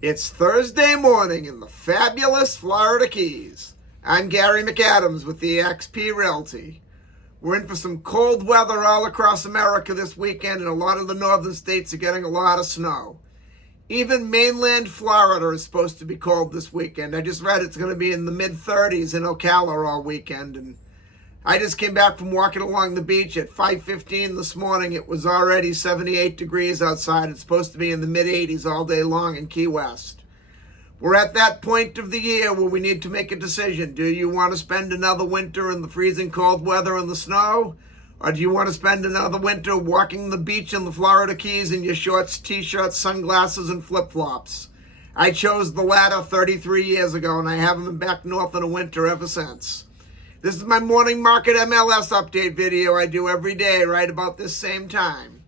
It's Thursday morning in the fabulous Florida Keys. I'm Gary McAdams with eXp Realty. We're in for some cold weather all across America this weekend, and a lot of the northern states are getting a lot of snow. Even mainland Florida is supposed to be cold this weekend. I just read it's going to be in the mid-30s in Ocala all weekend, and I just came back from walking along the beach at 5:15 this morning. It was already 78 degrees outside. It's supposed to be in the mid-80s all day long in Key West. We're at that point of the year where we need to make a decision. Do you want to spend another winter in the freezing cold weather and the snow? Or do you want to spend another winter walking the beach in the Florida Keys in your shorts, t-shirts, sunglasses, and flip-flops? I chose the latter 33 years ago, and I haven't been back north in the winter ever since. This is my morning market MLS update video I do every day right about this same time.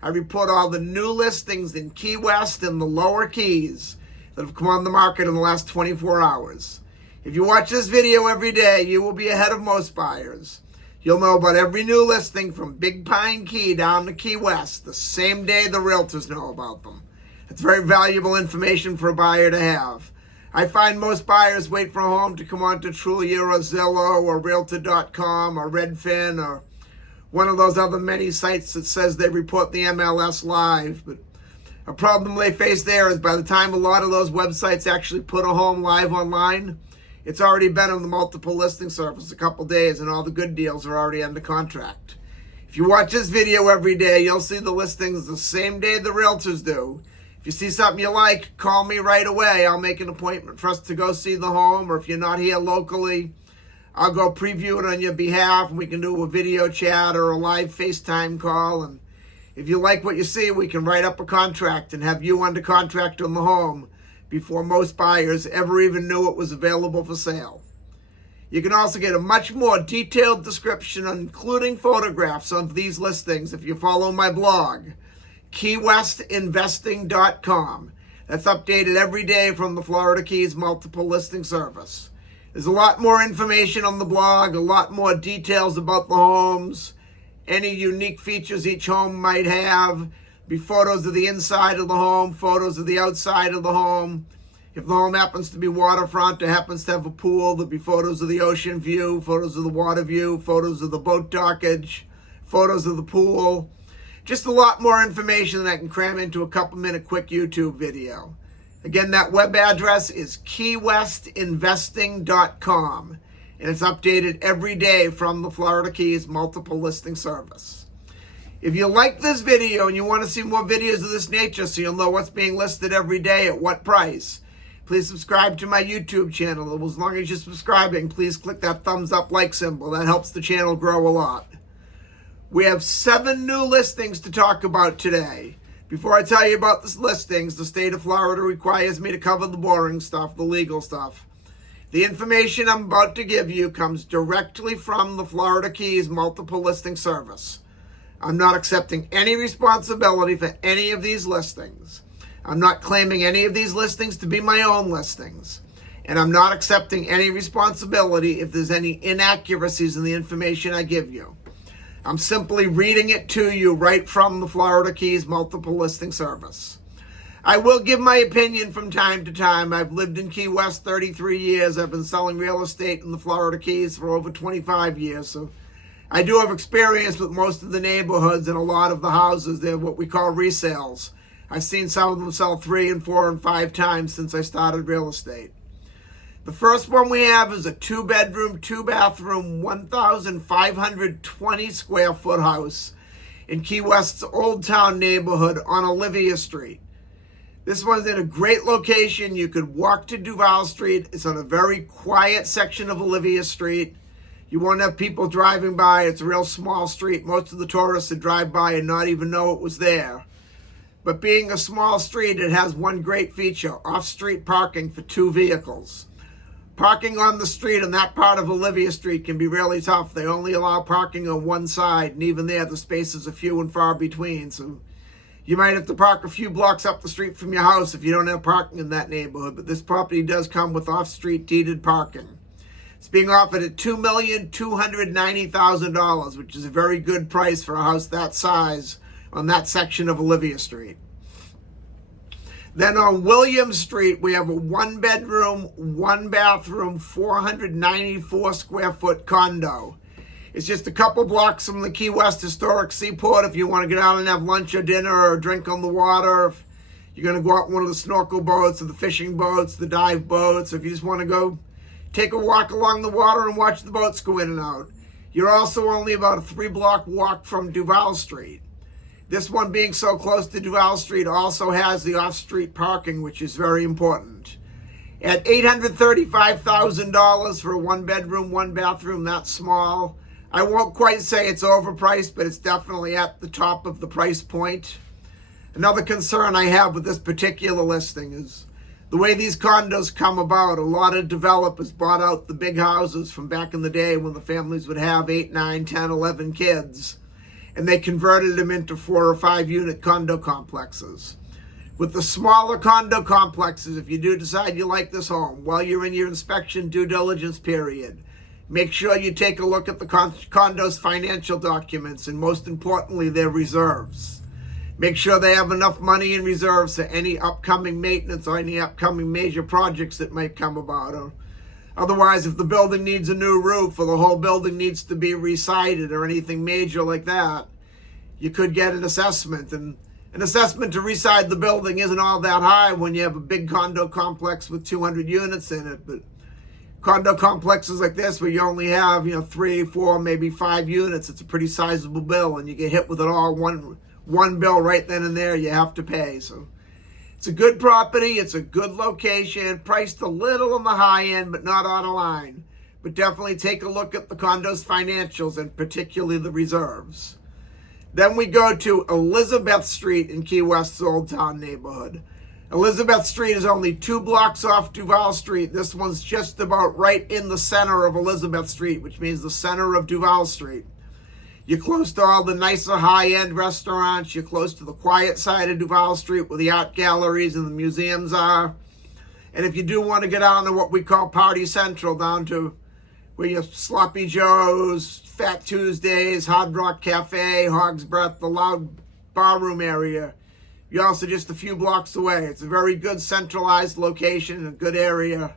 I report all the new listings in Key West and the lower Keys that have come on the market in the last 24 hours. If you watch this video every day, you will be ahead of most buyers. You'll know about every new listing from Big Pine Key down to Key West the same day the realtors know about them. It's very valuable information for a buyer to have. I find most buyers wait for a home to come on to Trulia or Zillow or Realtor.com or Redfin or one of those other many sites that says they report the MLS live. But a problem they face there is by the time a lot of those websites actually put a home live online, it's already been on the multiple listing service a couple days and all the good deals are already under contract. If you watch this video every day, you'll see the listings the same day the realtors do. If you see something you like, call me right away. I'll make an appointment for us to go see the home, or if you're not here locally, I'll go preview it on your behalf, and we can do a video chat or a live FaceTime call. And if you like what you see, we can write up a contract and have you under contract on the home before most buyers ever even knew it was available for sale. You can also get a much more detailed description, including photographs of these listings, if you follow my blog, keywestinvesting.com. That's updated every day from the Florida Keys multiple listing service. There's a lot more information on the blog, a lot more details about the homes, any unique features each home might have, be photos of the inside of the home, photos of the outside of the home. If the home happens to be waterfront or happens to have a pool, there'll be photos of the ocean view, photos of the water view, photos of the boat dockage, photos of the pool. Just a lot more information than I can cram into a couple-minute quick YouTube video. Again, that web address is keywestinvesting.com, and it's updated every day from the Florida Keys multiple listing service. If you like this video and you want to see more videos of this nature so you'll know what's being listed every day at what price, please subscribe to my YouTube channel. As long as you're subscribing, please click that thumbs up like symbol. That helps the channel grow a lot. We have 7 new listings to talk about today. Before I tell you about the listings, the state of Florida requires me to cover the boring stuff, the legal stuff. The information I'm about to give you comes directly from the Florida Keys multiple listing service. I'm not accepting any responsibility for any of these listings. I'm not claiming any of these listings to be my own listings. And I'm not accepting any responsibility if there's any inaccuracies in the information I give you. I'm simply reading it to you right from the Florida Keys multiple listing service. I will give my opinion from time to time. I've lived in Key West 33 years. I've been selling real estate in the Florida Keys for over 25 years. So I do have experience with most of the neighborhoods and a lot of the houses. They're what we call resales. I've seen some of them sell 3 and 4 and 5 times since I started real estate. The first one we have is a 2-bedroom, 2-bathroom, 1,520 square foot house in Key West's Old Town neighborhood on Olivia Street. This one's in a great location. You could walk to Duval Street. It's on a very quiet section of Olivia Street. You won't have people driving by. It's a real small street. Most of the tourists would drive by and not even know it was there. But being a small street, it has one great feature: off-street parking for 2 vehicles. Parking on the street in that part of Olivia Street can be really tough. They only allow parking on one side, and even there, the spaces are few and far between. So you might have to park a few blocks up the street from your house if you don't have parking in that neighborhood. But this property does come with off-street deeded parking. It's being offered at $2,290,000, which is a very good price for a house that size on that section of Olivia Street. Then on William Street, we have a 1-bedroom, 1-bathroom, 494 square foot condo. It's just a couple blocks from the Key West Historic Seaport if you want to get out and have lunch or dinner or drink on the water. If you're going to go out in one of the snorkel boats or the fishing boats, the dive boats, if you just want to go take a walk along the water and watch the boats go in and out. You're also only about a 3-block walk from Duval Street. This one being so close to Duval Street also has the off-street parking, which is very important. At $835,000 for a 1-bedroom, 1-bathroom, that's small. I won't quite say it's overpriced, but it's definitely at the top of the price point. Another concern I have with this particular listing is the way these condos come about. A lot of developers bought out the big houses from back in the day when the families would have 8, 9, 10, 11 kids. And they converted them into 4 or 5 unit condo complexes. With the smaller condo complexes, if you do decide you like this home, while you're in your inspection due diligence period, make sure you take a look at the condo's financial documents and most importantly, their reserves. Make sure they have enough money in reserves for any upcoming maintenance or any upcoming major projects that might come about. Or otherwise, if the building needs a new roof or the whole building needs to be re-sided or anything major like that, you could get an assessment. And an assessment to re-side the building isn't all that high when you have a big condo complex with 200 units in it. But condo complexes like this where you only have 3, 4, maybe 5 units, it's a pretty sizable bill, and you get hit with it all one bill right then and there you have to pay. So it's a good property, it's a good location, priced a little on the high end, but not out of line. But definitely take a look at the condo's financials and particularly the reserves. Then we go to Elizabeth Street in Key West's Old Town neighborhood. Elizabeth Street is only 2 blocks off Duval Street. This one's just about right in the center of Elizabeth Street, which means the center of Duval Street. You're close to all the nicer high-end restaurants. You're close to the quiet side of Duval Street where the art galleries and the museums are. And if you do want to get down to what we call Party Central, down to where your Sloppy Joe's, Fat Tuesdays, Hard Rock Cafe, Hog's Breath, the Loud Barroom area, you're also just a few blocks away. It's a very good centralized location, a good area.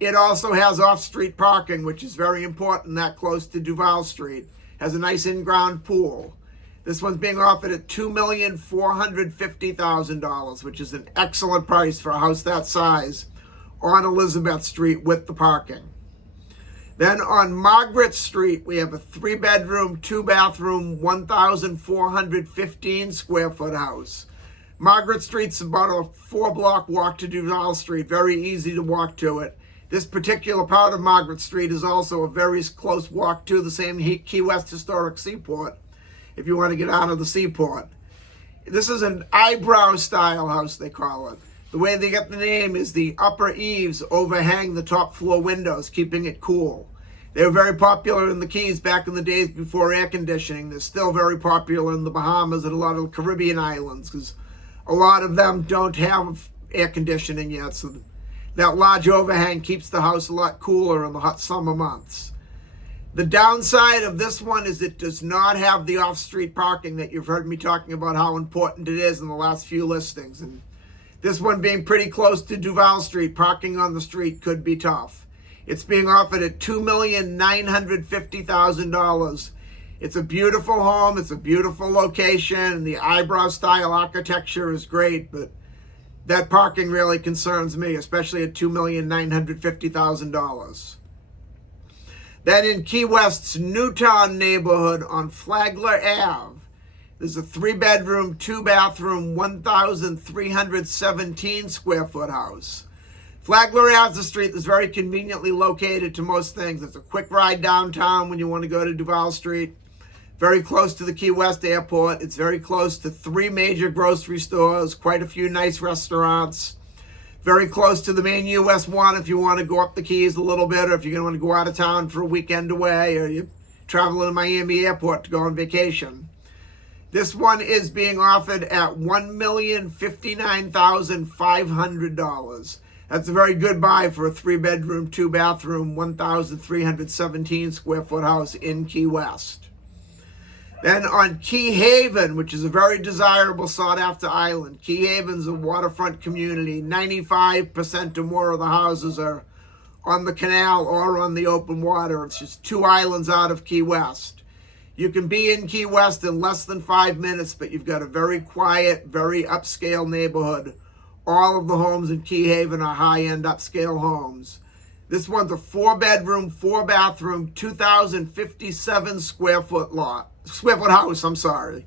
It also has off-street parking, which is very important, that close to Duval Street. Has a nice in-ground pool. This one's being offered at $2,450,000, which is an excellent price for a house that size on Elizabeth Street with the parking. Then on Margaret Street, we have a 3-bedroom, 2-bathroom, 1,415 square foot house. Margaret Street's about a 4-block walk to Duval Street, very easy to walk to it. This particular part of Margaret Street is also a very close walk to the same Key West Historic Seaport, if you want to get out of the seaport. This is an eyebrow style house, they call it. The way they get the name is the upper eaves overhang the top floor windows, keeping it cool. They were very popular in the Keys back in the days before air conditioning. They're still very popular in the Bahamas and a lot of the Caribbean islands because a lot of them don't have air conditioning yet. So that large overhang keeps the house a lot cooler in the hot summer months. The downside of this one is it does not have the off-street parking that you've heard me talking about how important it is in the last few listings. And this one being pretty close to Duval Street, parking on the street could be tough. It's being offered at $2,950,000. It's a beautiful home, it's a beautiful location, and the eyebrow style architecture is great, but that parking really concerns me, especially at $2,950,000. Then in Key West's Newtown neighborhood on Flagler Ave, there's a 3-bedroom, 2-bathroom, 1,317 square foot house. Flagler Ave is a street that's very conveniently located to most things. It's a quick ride downtown when you want to go to Duval Street. Very close to the Key West Airport. It's very close to 3 major grocery stores, quite a few nice restaurants. Very close to the main US 1 if you want to go up the Keys a little bit, or if you're going to want to go out of town for a weekend away, or you're traveling to Miami Airport to go on vacation. This one is being offered at $1,059,500. That's a very good buy for a 3-bedroom, 2-bathroom, 1,317 square foot house in Key West. Then on Key Haven, which is a very desirable sought-after island. Key Haven's a waterfront community. 95% or more of the houses are on the canal or on the open water. It's just 2 islands out of Key West. You can be in Key West in less than 5 minutes, but you've got a very quiet, very upscale neighborhood. All of the homes in Key Haven are high-end upscale homes. This one's a 4-bedroom, 4-bathroom, 2,057 square foot house. And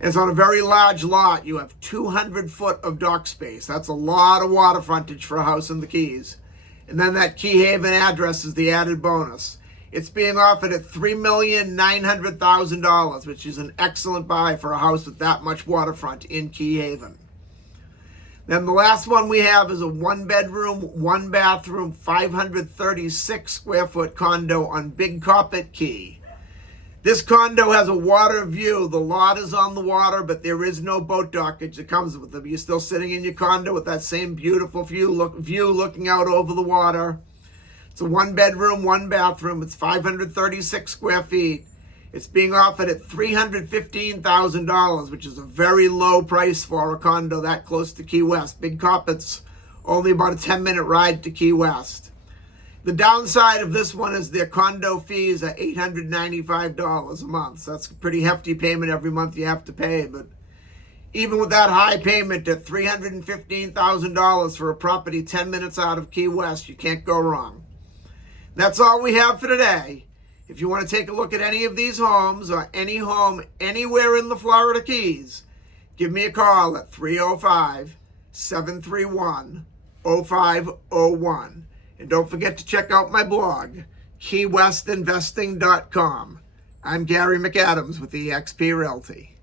it's on a very large lot. You have 200 foot of dock space. That's a lot of water frontage for a house in the Keys. And then that Key Haven address is the added bonus. It's being offered at $3,900,000, which is an excellent buy for a house with that much waterfront in Key Haven. Then the last one we have is a 1-bedroom, 1-bathroom, 536 square foot condo on Big Carpet Key. This condo has a water view. The lot is on the water, but there is no boat dockage that comes with it. You're still sitting in your condo with that same beautiful view looking out over the water. It's a 1-bedroom, 1-bathroom. It's 536 square feet. It's being offered at $315,000, which is a very low price for a condo that close to Key West. Big Carpet's only about a 10-minute ride to Key West. The downside of this one is their condo fees are $895 a month. So that's a pretty hefty payment every month you have to pay. But even with that high payment at $315,000 for a property 10 minutes out of Key West, you can't go wrong. That's all we have for today. If you want to take a look at any of these homes or any home anywhere in the Florida Keys, give me a call at 305-731-0501. And don't forget to check out my blog, keywestinvesting.com. I'm Gary McAdams with eXp Realty.